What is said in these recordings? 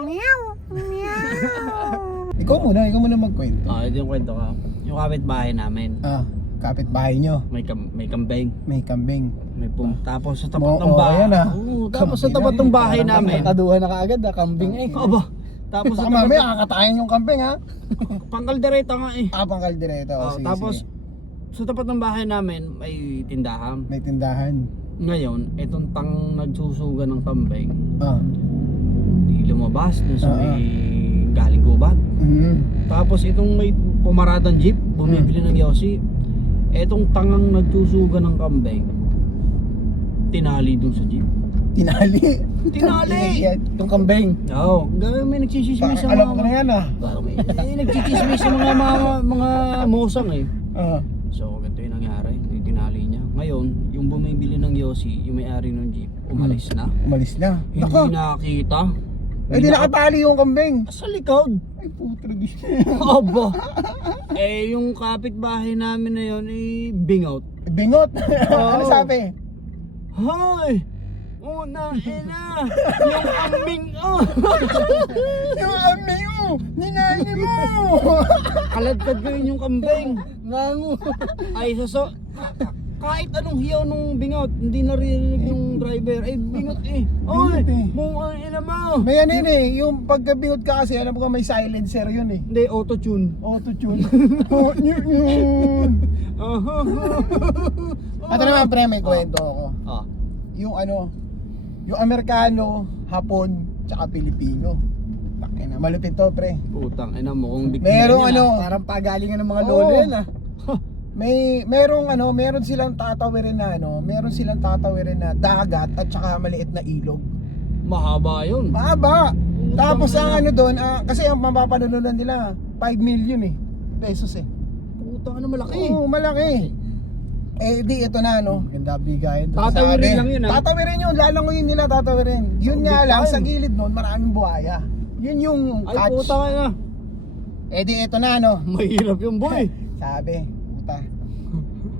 Meow. Meow. Ikaw muna magkwento. Ito yung kwento ko. Yung kapitbahay namin. Kapitbahay nyo. May kambing. May kambing. Tapos sa tapat ng bahay. Ayan Tapos sa tapat ng bahay namin. Mataduhan na kaagad, kambing eh. Aba. Tapos sa Baka tapat mamaya kakatayin yung kambing ha. pangkaldereta nga eh. Pangkaldereta. Sige, Tapos sige. sa tapat ng bahay namin may tindahan. May tindahan. Ngayon, itong nagsusuga ng kambing. Di lumabas dun sa Ah. may galing gubat. Tapos itong may pumaradang jeep, bumibili ng yosi. Etong tangang nagsusuga ng kambing, tinali dun sa jeep. Tinali. Itong kambing. Oo, may nagsisismis sa Alam ko na yan nagchichismis sa mga musang eh. Ah. So, ganito yung nangyari, yung tinali niya. Ngayon, yung bumibili ng yosi, yung may-ari ng jeep, umalis na. Umalis na. Hindi nakakita. Hindi nakatali yung kambing. Sa likod. Ay putra di. Aba. Yung kapitbahay namin na yun, bingout. Bingot. Ano sabi? Hoy! Una, ina! Yung kambing, Yung kambing mo! Ninani mo! Kaladkad ko yun yung kambing. Nangu. Ay, kahit anong hiyaw nung bingot, hindi naririnig yung driver. Bingot eh. Oy! Mung ina mo! May ano yun eh, yung pagkabingot ka kasi, alam ko may silencer yun eh. Hindi, auto-tune. Auto-tune. Yun. At naman pre, may kwento ako. Yung yung Amerikano, Hapon, tsaka Pilipino. Takina, malupit to pre. Putang ina mo kung bigyan Merong Parang pagalingan ng mga lolo yan ah. Meron silang tatawirin na dagat at saka maliit na ilog. mahaba yun. Mahaba. Tapos ang doon, kasi ang mapapanonood nila 5 million pesos eh. Putang ina malaki. Oo, malaki. Di ito na ganda bigayan. Tatawirin lang yun Tatawirin yun, lalangoyin nila tatawirin. Yun nga lang, sa gilid noon maraming buhaya. Yun yung Ay catch. putang ina. Di ito na Mahirap yung boy. Sabi, puta.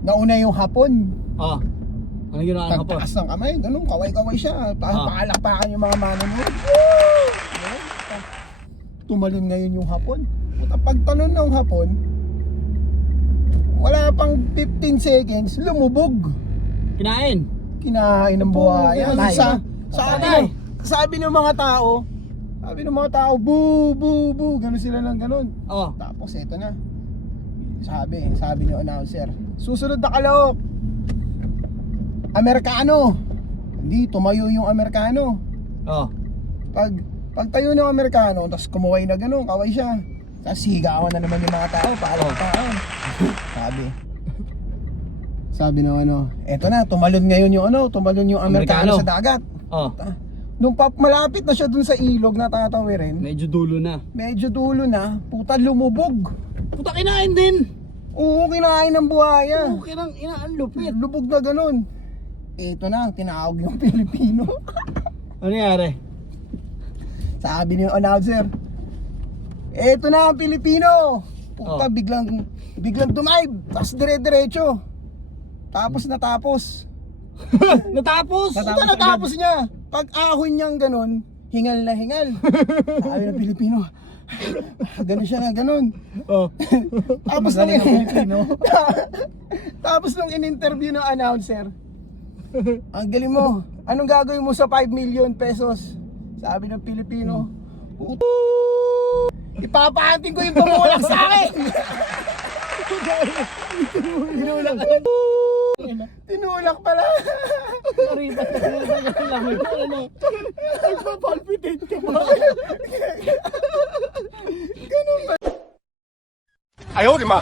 Nauna yung Hapon. Ano ginawa ka po? Tagtaas ng kamay, ganun, kaway-kaway siya. Pakalakpakan yung mga manonood. Tumalon ngayon yung Hapon. Puta, pagtalon ng Hapon, wala pang 15 seconds, lumubog. Kinain. Kinain ng buhaya. Sabi ng mga tao, boo, boo, boo, gano'n sila lang gano'n. Tapos eto na. Sabi ng announcer, susunod na kalahok, Amerikano. Hindi, tumayo yung Amerikano. Pag tayo ng Amerikano, tapos kumuway na gano'n, kaway siya. Tapos sigawan na naman yung mga tao, paalam. Sabi ng eto na, tumalon ngayon yung Amerikano sa dagat. Nung malapit na siya dun sa ilog na tatawirin, Medyo dulo na. puta lumubog. Puta kinain din. Oo, kinain ng buhaya. Inaan lupit. Lubog na ganun. Ito na, tinawag yung Pilipino. Ano nangyari? Sabi niyo announcer, eto na ang Pilipino. Puta, biglang dumive, tapos dire-diretso. Natapos. Natapos niya. Pag ahon niyang ganun, hingal na hingal. Sabi ng Pilipino, ganun siya na ganun. Tapos nung in-interview ng announcer, ang galing mo, anong gagawin mo sa 5 million pesos? Sabi ng Pilipino, ipapahating ko yung pamulak sa akin. Tinulak pala. Nagpapalpitate ka ba? Ayaw, di ma.